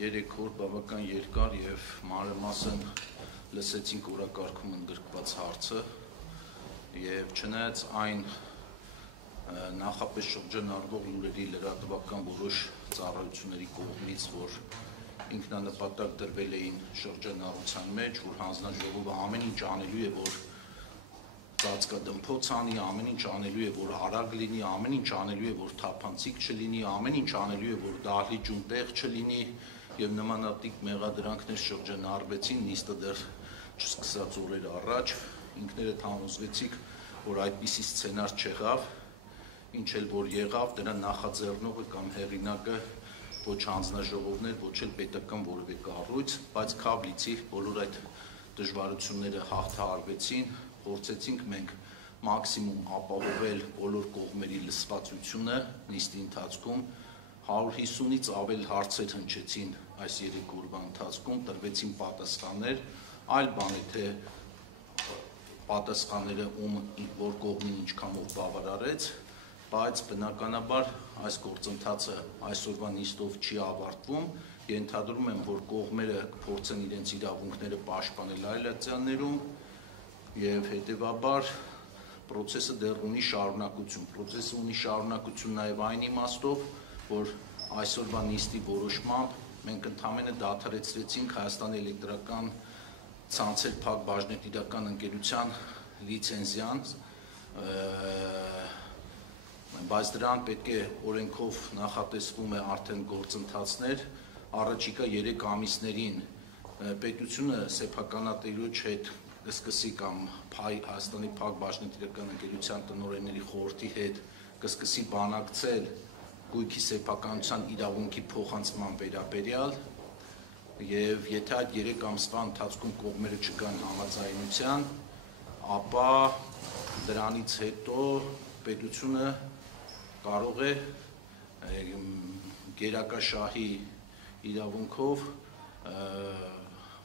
3 օր բավական երկար եւ մանրամասն լսեցինք օրակարգում ընդգրկված հարցը եւ չնայած այն նախապես շրջանառվող լուրերի լրատվական որոշ ծառայությունների կողմից, որ ինքնանպատակ դրվել էին շրջանառության մեջ, որ հանձնաժողովը ամեն ինչ անելու է, որ ծածկադմփոց անի, ամեն ինչ անելու է, որ արագ լինի, ամեն ինչ անելու է, որ թափանցիկ չլինի, ամեն ինչ անելու է, որ դահլիճում տեղ չլինի եւ նմանատիպ մեղադրանքներ շրջանառվեցին նիստը դեռ չսկսած օրեր առաջ, ինքներդ համոզվեցիք, որ այդպիսի սցենար չեղավ, ինչ էլ որ եղավ, դրա նախաձեռնողը կամ հեղինակը ոչ հանձնաժողովն էր, ոչ էլ պետական որևէ կառույց, բայց քավլիցի բոլոր այդ դժվարությունները հաղթահարվեցին, փորձեցինք մենք մաքսիմում ապահովել բոլոր կողմերի լսվածությունը նիստի ընթացքում, 150-ից ավել հարցեր հնչեցին այս 3 օրվա ընթացքում, տրվեցին պատասխաններ, այլ բան է թե պատասխանները որ կողմին ինչքանով բավարարեց, բայց բնականաբար այս գործընթացը այսօրվա նիստով չի ավարտվում, ենթադրում եմ, որ կողմերը փորձեն իրենց իրավունքները պաշտպանել այլատյաններում եւ հետեւաբար process-ը դեռ ունի շարունակություն, process-ը ունի շարունակություն նաեւ այն իմաստով, որ այսօրվա նիստի որոշմամբ մենք ընդհանրապես դադարեցրեցինք Հայաստանի էլեկտրական ցանցեր փակ բաժնետիրական ընկերության լիցենզիան, բայց դրան պետք է օրենքով նախատեսվում է արդեն գործընթացներ, առաջիկա 3 ամիսներին պետությունը սեփականատիրոջ հետ կսկսի կամ Հայաստանի փակ բաժնետիրական ընկերության տնօրենների խորհրդի հետ կսկսի բանակցել գույքի սեփականության իրավունքի փոխանցման վերաբերյալ եւ եթե այդ 3 ամսվա ընթացքում կողմերը չգան համաձայնության, ապա դրանից հետո պետությունը կարող է գերակաշահի իրավունքով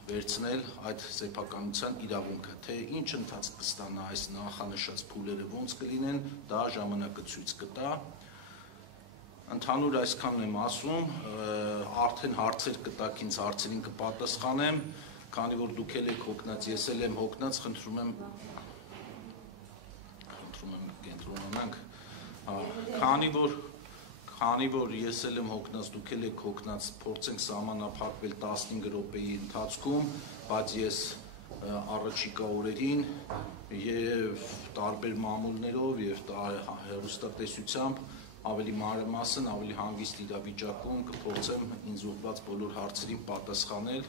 վերցնել այդ սեփականության իրավունքը, թե ինչ ընթացք կստանա այս նախանշած փուլերը ոնց կլինեն, դա ժամանակը ցույց կտա։ Ընդհանուր այսքանն եմ ասում, արդեն հարցեր կտաք ինձ, հարցերին կպատասխանեմ, քանի որ դուք եք հոգնած, ես էլ եմ հոգնած, խնդրում եմ կենտրոնանանք, քանի որ ես էլ եմ հոգնած, դուք եք հոգնած, փորձենք սահմանափակվել 15 րոպեի ընթացքում, բայց ես առաջիկա օրերին եւ տարբեր մամուլներով եւ հեռուստատեսությամբ ավելի մանրամասն, ավելի հանգիստ իրավիճակում կփորձեմ ինձ ուղղված բոլոր հարցերին պատասխանել